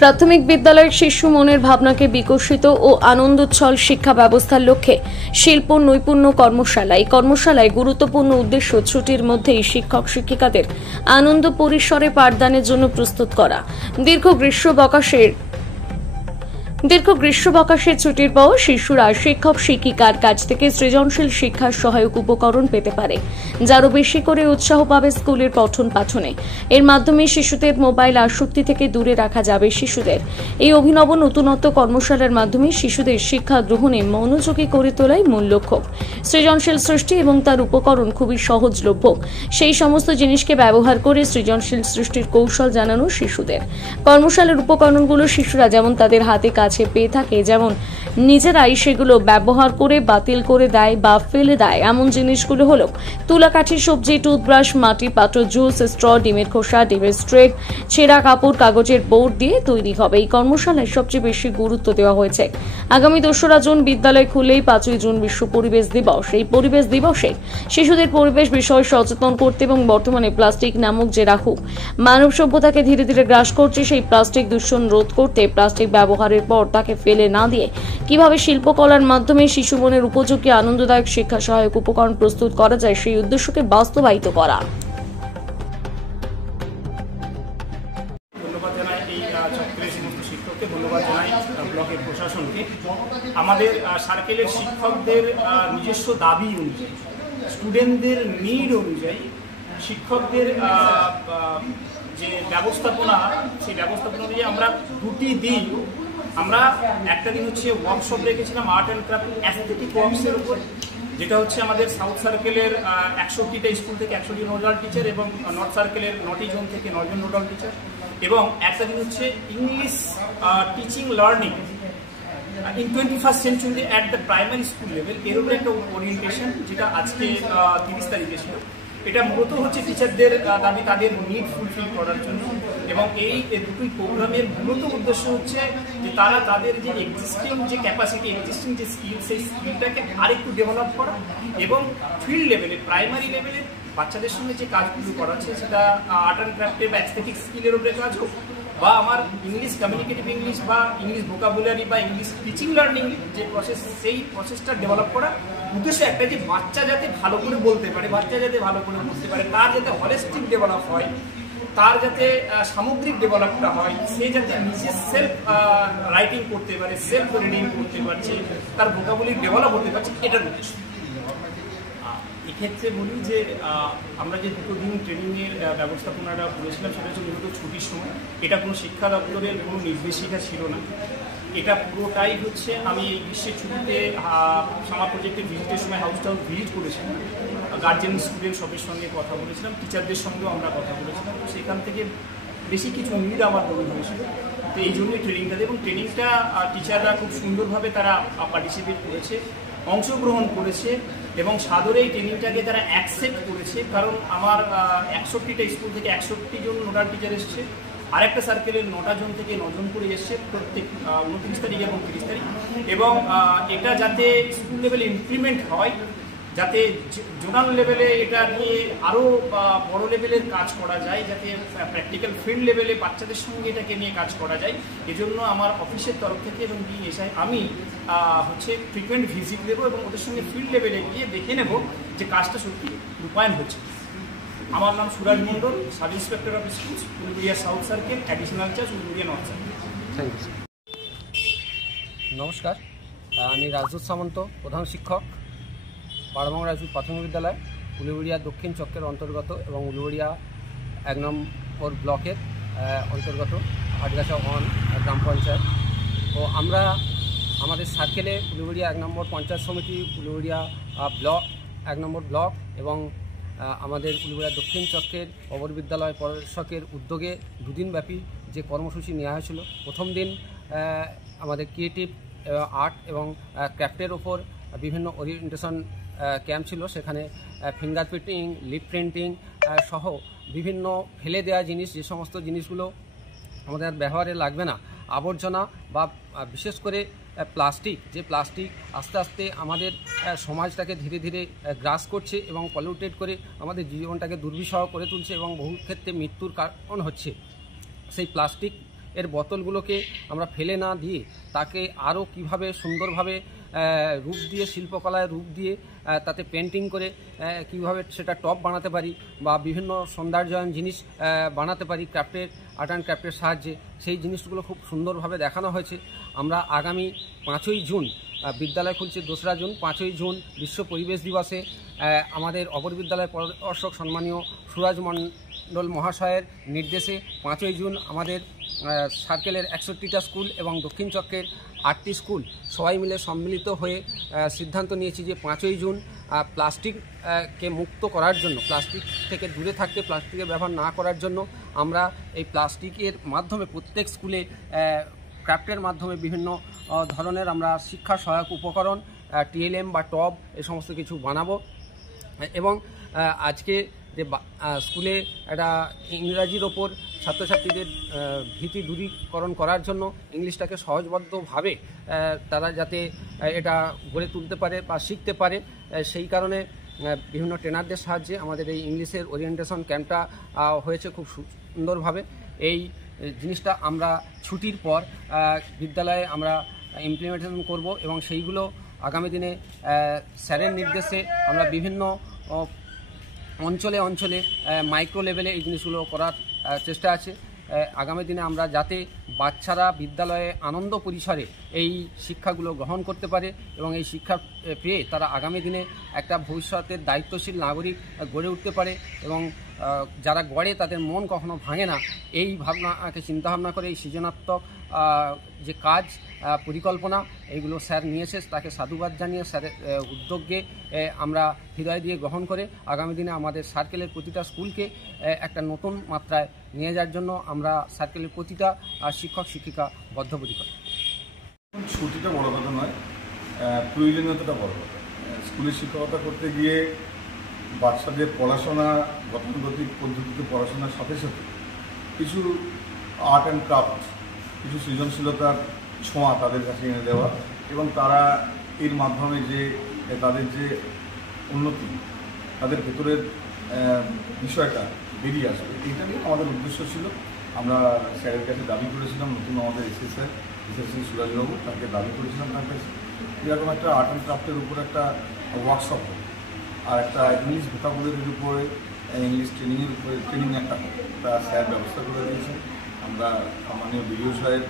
প্রাথমিক বিদ্যালয়ের শিশু মনের ভাবনাকে বিকশিত ও আনন্দোচ্ছল শিক্ষা ব্যবস্থার লক্ষ্যে শিল্প নৈপুণ্য কর্মশালা। এই কর্মশালায় গুরুত্বপূর্ণ উদ্দেশ্য ছুটির মধ্যেই শিক্ষক শিক্ষিকাদের আনন্দ পরিসরে পাঠদানের জন্য প্রস্তুত করা। দীর্ঘ গ্রীষ্মাবকাশের ছুটির পর শিশুরা শিক্ষক শিক্ষিকার কাছ থেকে সৃজনশীল শিক্ষার সহায়ক উপকরণ পেতে পারে, যারও বেশি করে উৎসাহ পাবে স্কুলের পঠন পাঠনে। এর মাধ্যমে শিশুদের মোবাইল আসক্তি থেকে দূরে রাখা যাবে। শিশুদের এই অভিনব নতুনত্ব কর্মশালার মাধ্যমে শিশুদের শিক্ষা গ্রহণে মনোযোগী করে তোলাই মূল লক্ষ্য। সৃজনশীল সৃষ্টি এবং তার উপকরণ খুবই সহজলভ্য, সেই সমস্ত জিনিসকে ব্যবহার করে সৃজনশীল সৃষ্টির কৌশল জানানো শিশুদের। কর্মশালার উপকরণগুলো শিশুরা যেমন তাদের হাতে কাছে পেয়ে থাকে, যেমন নিজেরাই সেগুলো ব্যবহার করে বাতিল করে দেয় বা ফেলে দেয়, এমন জিনিসগুলো হলো তুলা কাঠি, সবজি, টুথব্রাশ, মাটির পাত্র, জুস, স্ট্র, ডিমের খোসা, ডিমের স্ট্রে, ছেঁড়া কাপড়, কাগজের বোর্ড দিয়ে তৈরি হবে। এই কর্মশালায় সবচেয়ে বেশি গুরুত্ব দেওয়া হয়েছে আগামী 2রা জুন বিদ্যালয় খুলেই 5ই জুন বিশ্ব পরিবেশ দিবস। এই পরিবেশ দিবসে শিশুদের পরিবেশ বিষয়ে সচেতন করতে এবং বর্তমানে প্লাস্টিক নামক যে রাহু মানব সভ্যতাকে ধীরে ধীরে গ্রাস করছে, সেই প্লাস্টিক দূষণ রোধ করতে প্লাস্টিক ব্যবহারের পর তাকে ফেলে না দিয়ে কিভাবে শিল্পকলার মাধ্যমে শিশু মনের উপযোগী আনন্দদায়ক শিক্ষা সহায়ক উপকরণ প্রস্তুত করা যায়, সেই উদ্দেশ্যকে বাস্তবায়িত করা। ধন্যবাদ জানাই এই চক্রের সমস্ত শিক্ষককে, ধন্যবাদ জানাই ব্লকের প্রশাসনকে। আমাদের সার্কেলের শিক্ষকদের নিজস্ব দাবি অনুযায়ী, স্টুডেন্টদের নিড অনুযায়ী শিক্ষকদের যে ব্যবস্থাপনা, সেই ব্যবস্থাপনা অনুযায়ী আমরা 2টি দিন, আমরা একটা দিন হচ্ছে ওয়ার্কশপ রেখেছিলাম আর্ট অ্যান্ড ক্রাফট অ্যাস্থেটিক ওয়ার্কসের উপর, যেটা হচ্ছে আমাদের সাউথ সার্কেলের 61টা স্কুল থেকে 100টি নোডাল টিচার এবং নর্থ সার্কেলের 9টি জোন থেকে 9 জন নোডাল টিচার, এবং একটা দিন হচ্ছে English teaching learning in 21st century at the primary school level, এর উপরে একটা ওরিয়েন্টেশন, যেটা আজকে 30 তারিখে ছিল। এটা মূলত হচ্ছে টিচারদের দাবি, তাদের নিড ফুলফিল করার জন্য, এবং এই দুটি প্রোগ্রামের মূলত উদ্দেশ্য হচ্ছে যে তারা তাদের যে এক্সিস্টিং যে ক্যাপাসিটি, এক্সিস্টিং যে স্কিল, সেই স্কিলটাকে আরেকটু ডেভেলপ করা, এবং ফিল্ড লেভেলে, প্রাইমারি লেভেলে বাচ্চাদের সঙ্গে যে কাজগুলো করাচ্ছে, সেটা আর্ট অ্যান্ড ক্রাফটের বা অ্যাস্থেটিক স্কিলের উপরে কাজ হোক, বা আমার ইংলিশ কমিউনিকেটিভ ইংলিশ বা ইংলিশ ভোকাবুলারি বা ইংলিশ টিচিং লার্নিং যে প্রসেস, সেই প্রসেসটা ডেভেলপ করা। উদ্দেশ্য একটা, যে বাচ্চা যাতে ভালো করে বলতে পারে, বাচ্চা যাতে ভালো করে বুঝতে পারে, তার যাতে হলিস্টিক ডেভেলপ হয়, তার যাতে সামগ্রিক ডেভেলপটা হয়, সে যাতে নিজে সেলফ রাইটিং করতে পারে, সেলফ রিডিং করতে পারছে, তার ভোকাবুলারি ডেভেলপ হতে পারছে, এটার উদ্দেশ্য। এক্ষেত্রে বলি যে আমরা যে 2 দিন ট্রেনিংয়ের ব্যবস্থাপনাটা করেছিলাম, সেটা হচ্ছে মূলত ছুটির সময়। এটা কোনো শিক্ষা দপ্তরের কোনো নির্দেশিকা ছিল না, এটা পুরোটাই হচ্ছে আমি এই গ্রীষ্মের ছুটিতে সামার প্রজেক্টের ভিজিটের সময় হাউস টু হাউস ভিজিট করেছিলাম, গার্জেন স্টুডেন্ট সবের সঙ্গে কথা বলেছিলাম, টিচারদের সঙ্গেও আমরা কথা বলেছিলাম। তো সেখান থেকে বেশি কিছু নিড আমার মনে হয়েছিল, তো এই জন্যই ট্রেনিংটা, এবং ট্রেনিংটা টিচাররা খুব সুন্দরভাবে তারা পার্টিসিপেট করেছে, অংশগ্রহণ করেছে, এবং সাদরে এই ট্রেনিংটাকে তারা অ্যাকসেপ্ট করেছে। কারণ আমার 61টা স্কুল থেকে 61 জন নোডাল টিচার এসছে, আরেকটা সার্কেলের 9টা জোন থেকে 9 জন করে এসছে প্রত্যেক 29 তারিখ এবং 30 তারিখ, এবং এটা যাতে স্কুল লেভেলে ইমপ্লিমেন্ট হয়, যাতে জোনাল লেভেলে এটা নিয়ে আরও বড় লেভেলের কাজ করা যায়, যাতে প্র্যাকটিক্যাল ফিল্ড লেভেলে বাচ্চাদের সঙ্গে এটাকে নিয়ে কাজ করা যায়। এজন্য আমার অফিসের তরফ থেকে এবং ডিএসআই আমি হচ্ছে ফ্রিকুয়েন্ট ভিজিট দেবো, এবং ওদের সঙ্গে ফিল্ড লেভেলে গিয়ে দেখে নেব যে কাজটা সত্যি রূপায়ণ হচ্ছে। আমার নাম Suraj Mondal, sub inspector of schools, Uluberia south circle, additional charge Uluberia north circle. Thank you. নমস্কার, আমি রাজদূত সামন্ত, প্রধান শিক্ষক, পাড়াভাঙা রাজদূত প্রাথমিক বিদ্যালয়, উলুবেড়িয়া দক্ষিণ চক্রের অন্তর্গত এবং উলুবেড়িয়া 1 নম্বর ব্লকের অন্তর্গত হাটগাছা 1 গ্রাম পঞ্চায়েত। তো আমরা আমাদের সার্কেলে উলুবেড়িয়া 1 নম্বর পঞ্চায়েত সমিতি, উলুবেড়িয়া ব্লক 1 নম্বর ব্লক এবং আমাদের উলুবেড়িয়া দক্ষিণ চক্রের অবর বিদ্যালয় পর্ষদের উদ্যোগে 2 দিনব্যাপী যে কর্মসূচি নেওয়া হয়েছিল। প্রথম দিন আমাদের ক্রিয়েটিভ আর্ট এবং ক্রাফটের ওপর বিভিন্ন ওরিয়েন্টেশন ক্যাম্প ছিল, সেখানে ফিঙ্গার প্রিন্টিং, লিপ প্রিন্টিং সহ বিভিন্ন ফেলে দেওয়া জিনিস, যে সমস্ত জিনিসগুলো আমাদের ব্যবহারে লাগবে না, আবর্জনা বা বিশেষ করে প্লাস্টিক, যে প্লাস্টিক আস্তে আস্তে আমাদের সমাজটাকে ধীরে ধীরে গ্রাস করছে এবং পলিউটেড করে আমাদের জীবনটাকে দুর্বিষহ করে তুলছে এবং বহু ক্ষেত্রে মৃত্যুর কারণ হচ্ছে। সেই প্লাস্টিক এর বোতলগুলোকে আমরা ফেলে না দিয়ে তাকে আরও কিভাবে সুন্দরভাবে রূপ দিয়ে, শিল্পকলায় রূপ দিয়ে তাতে পেন্টিং করে কিভাবে সেটা টপ বানাতে পারি বা বিভিন্ন সৌন্দর্যায়ন জিনিস বানাতে পারি ক্রাফটের, আর্ট অ্যান্ড ক্রাফটের সাহায্যে, সেই জিনিসগুলো খুব সুন্দরভাবে দেখানো হয়েছে। আমরা আগামী 5ই জুন, বিদ্যালয় খুলছে 2রা জুন, 5ই জুন বিশ্ব পরিবেশ দিবসে আমাদের অপর বিদ্যালয় পরিদর্শক সম্মানীয় সুরাজ মণ্ডল মহাশয়ের নির্দেশে 5ই জুন আমাদের সার্কেলের 61টা স্কুল এবং দক্ষিণ চক্রের 8টি স্কুল সবাই মিলে সম্মিলিত হয়ে সিদ্ধান্ত নিয়েছি যে 5ই জুন প্লাস্টিককে মুক্ত করার জন্য, প্লাস্টিক থেকে দূরে থাকতে, প্লাস্টিকের ব্যবহার না করার জন্য আমরা এই প্লাস্টিকের মাধ্যমে প্রত্যেক স্কুলে ক্রাফটের মাধ্যমে বিভিন্ন ধরনের আমরা শিক্ষা সহায়ক উপকরণ, টিএলএম বা টব, এই সমস্ত কিছু বানাবো। এবং আজকে যে স্কুলে একটা ইংরাজির ওপর ছাত্রছাত্রীদের ভীতি দূরীকরণ করার জন্য ইংলিশটাকে সহজবদ্ধভাবে তারা যাতে এটা গড়ে তুলতে পারে বা শিখতে পারে, সেই কারণে বিভিন্ন ট্রেনারদের সাহায্যে আমাদের এই ইংলিশের ওরিয়েন্টেশন ক্যাম্পটা হয়েছে খুব সুন্দরভাবে। এই জিনিসটা আমরা ছুটির পর বিদ্যালয়ে আমরা ইমপ্লিমেন্টেশন করব এবং সেইগুলো আগামী দিনে স্যারের নির্দেশে আমরা বিভিন্ন অঞ্চলে অঞ্চলে মাইক্রো লেভেলে এই জিনিসগুলো করার চেষ্টা আছে। আগামী দিনে আমরা যাতে বাচ্চারা বিদ্যালয়ে আনন্দ পরিসরে এই শিক্ষাগুলো গ্রহণ করতে পারে এবং এই শিক্ষা পেয়ে তারা আগামী দিনে একটা ভবিষ্যতের দায়িত্বশীল নাগরিক গড়ে উঠতে পারে এবং যারা গড়ে তাদের মন কখনো ভাঙে না, এই ভাবনাকে চিন্তাভাবনা করে এই সৃজনাত্মক যে কাজ পরিকল্পনা এইগুলো স্যার নিয়েছে, তাকে সাধুবাদ জানিয়ে স্যারের উদ্যোগকে আমরা হৃদয় দিয়ে গ্রহণ করে আগামী দিনে আমাদের সার্কেলের প্রতিটা স্কুলকে একটা নতুন মাত্রায় নিয়ে যাওয়ার জন্য আমরা সার্কেলের প্রতিটা শিক্ষক শিক্ষিকা বদ্ধপরিকর। ছুটিটা বড় কথা নয়, প্রয়োজনীয়তাটা বড় কথা। স্কুলে শিক্ষকতা করতে গিয়ে বাচ্চাদের পড়াশোনা গতানুগতিক পদ্ধতিতে পড়াশোনার সাথে সাথে কিছু আর্ট অ্যান্ড ক্রাফট, কিছু সৃজনশীলতার ছোঁয়া তাদের কাছে এনে দেওয়া এবং তারা এর মাধ্যমে যে তাদের যে উন্নতি, তাদের ভেতরের বিষয়টা বেরিয়ে আসবে, এইটা নিয়ে আমাদের উদ্দেশ্য ছিল। আমরা স্যারের কাছে দাবি করেছিলাম, নতুন আমাদের এসএসসি সুরাজবাবু, তাকে দাবি করেছিলাম তার কাছে এরকম একটা আর্ট অ্যান্ড ক্রাফটের উপর একটা ওয়ার্কশপ হবে আর একটা ইংলিশ ভোকাবুলারির উপরে, ইংলিশ ট্রেনিংয়ের উপরে ট্রেনিং একটা হবে, তা স্যার ব্যবস্থা করে দিয়েছেন। আমরা সম্মানীয় বিডিও সাহেব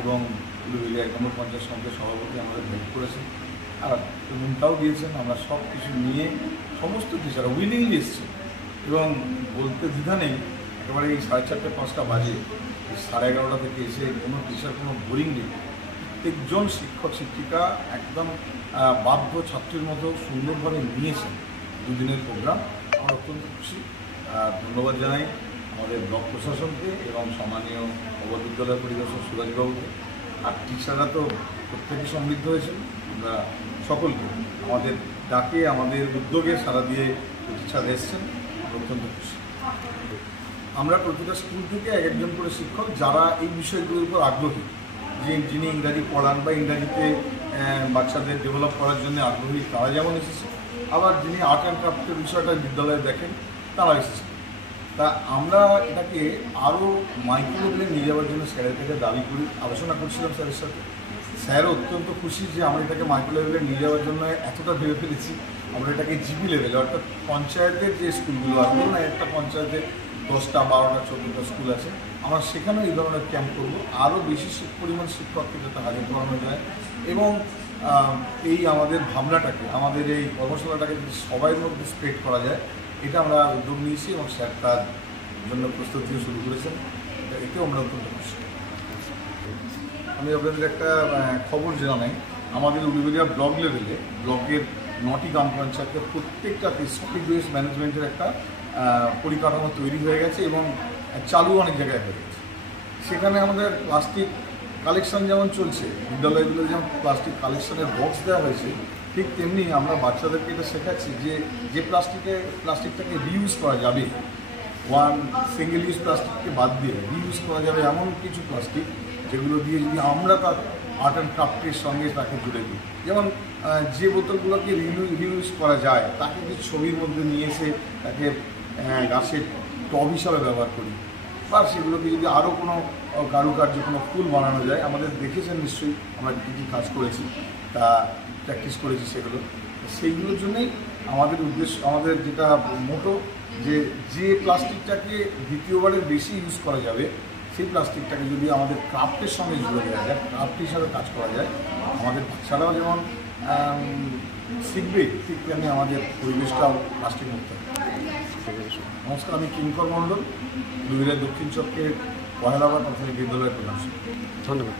এবং উলুবেড়িয়া 1 নম্বর পঞ্চায়েত সমিতির সভাপতি আমাদের হেল্প করেছেন আর মনটাও দিয়েছেন। আমরা সব কিছু নিয়ে সমস্ত টিচাররা উইলিংলি এসছে এবং বলতে দ্বিধা নেই, একেবারে এই 4:30 5টা বাজে 11:30 থেকে এসে কোনো টিচার কোনো বোরিং নেই। প্রত্যেকজন শিক্ষক শিক্ষিকা একদম বাধ্য ছাত্রের মতো সুন্দরভাবে নিয়েছেন দুদিনের প্রোগ্রাম। আমরা অত্যন্ত খুশি। ধন্যবাদ জানাই আমাদের ব্লক প্রশাসনকে এবং সম্মানীয় অবর বিদ্যালয় পরিদর্শক সুরাজবাবুকে। আর টিচাররা তো প্রত্যেকে সমৃদ্ধ হয়েছেন। আমরা সকলকে আমাদের ডাকে, আমাদের উদ্যোগে সাড়া দিয়ে টিচাররা এসছেন, অত্যন্ত খুশি। আমরা প্রতিটা স্কুল থেকে একজন করে শিক্ষক যারা এই বিষয়গুলোর উপর আগ্রহী, যিনি ইংরাজি পড়ান বা ইংরাজিতে বাচ্চাদের ডেভেলপ করার জন্য আগ্রহী, তারা যেমন এসেছে, আবার যিনি আর্ট অ্যান্ড ক্রাফটের বিষয়টা বিদ্যালয়ে দেখেন তারা এসেছে। তা আমরা এটাকে আরও মাইক্রো লেভেলে নিয়ে যাওয়ার জন্য স্যারের কাছে দাবি করি, আলোচনা করছিলাম স্যারের সাথে। স্যারও অত্যন্ত খুশি যে আমরা এটাকে মাইক্রো লেভেলে নিয়ে যাওয়ার জন্য এতটা ভেবে ফেলেছি। আমরা এটাকে জিপি লেভেলে, অর্থাৎ পঞ্চায়েতের যে স্কুলগুলো আছে না, একটা পঞ্চায়েতে 10টা 12টা 14টা স্কুল আছে, আমরা সেখানেও এই ধরনের ক্যাম্প করবো, আরও বেশি পরিমাণ শিক্ষককে যাতে হাজির করানো যায় এবং এই আমাদের ভাবনাটাকে, আমাদের এই কর্মশালাটাকে যদি সবাইয়ের মধ্যে স্প্রেড করা যায়, এটা আমরা উদ্যোগ নিয়েছি এবং স্যার তার জন্য প্রস্তুতিও শুরু করেছেন। এতেও আমরা অত্যন্ত খুশি। আমি আপনাদের একটা খবর জানাই, আমাদের উলুবেড়িয়া ব্লক লেভেলে ব্লকের 9টি গ্রাম পঞ্চায়েতের প্রত্যেকটাতে সলিড ওয়েস্ট ম্যানেজমেন্টের একটা পরিকাঠামো তৈরি হয়ে গেছে এবং চালু অনেক জায়গায় হয়ে গেছে। সেখানে আমাদের প্লাস্টিক কালেকশন যেমন চলছে, বিদ্যালয়গুলো যেমন প্লাস্টিক কালেকশনের বক্স দেওয়া হয়েছে, ঠিক তেমনি আমরা বাচ্চাদেরকে এটা শেখাচ্ছি যে প্লাস্টিকটাকে রিইউজ করা যাবে, সিঙ্গেল ইউজ প্লাস্টিককে বাদ দিয়ে রিইউজ করা যাবে এমন কিছু প্লাস্টিক যেগুলো দিয়ে যদি আমরা তার আর্ট অ্যান্ড ক্রাফটের সঙ্গে তাকে জুড়ে দিই। যেমন যে বোতলগুলোকে রিইউজ করা যায় তাকে যদি ছবির মধ্যে নিয়ে এসে তাকে গাছের টব হিসাবে ব্যবহার করি, বা সেগুলোকে যদি আরও কোনো কারুকার্য কোনো ফুল বানানো যায়, আমাদের দেখেছেন নিশ্চয়ই আমরা কী কী কাজ করেছি, তা প্র্যাকটিস করেছি সেগুলো। সেইগুলোর জন্যই আমাদের উদ্দেশ্য, আমাদের যেটা মোটো, যে প্লাস্টিকটাকে দ্বিতীয়বারের বেশি ইউজ করা যাবে সেই প্লাস্টিকটাকে যদি আমাদের ক্রাফটের সঙ্গে জুড়ে দেওয়া যায়, ক্রাফট হিসাবে কাজ করা যায়, আমাদের বাচ্চারাও যেমন শিখবে, ঠিক তেমনি আমাদের পরিবেশটাও প্লাস্টিক মুক্ত হবে। নমস্কার, আমি কিঙ্কর মণ্ডল, উলুবেড়িয়া দক্ষিণ চক্রের 1 প্রাথমিক বিদ্যালয়ের প্রধান। ধন্যবাদ।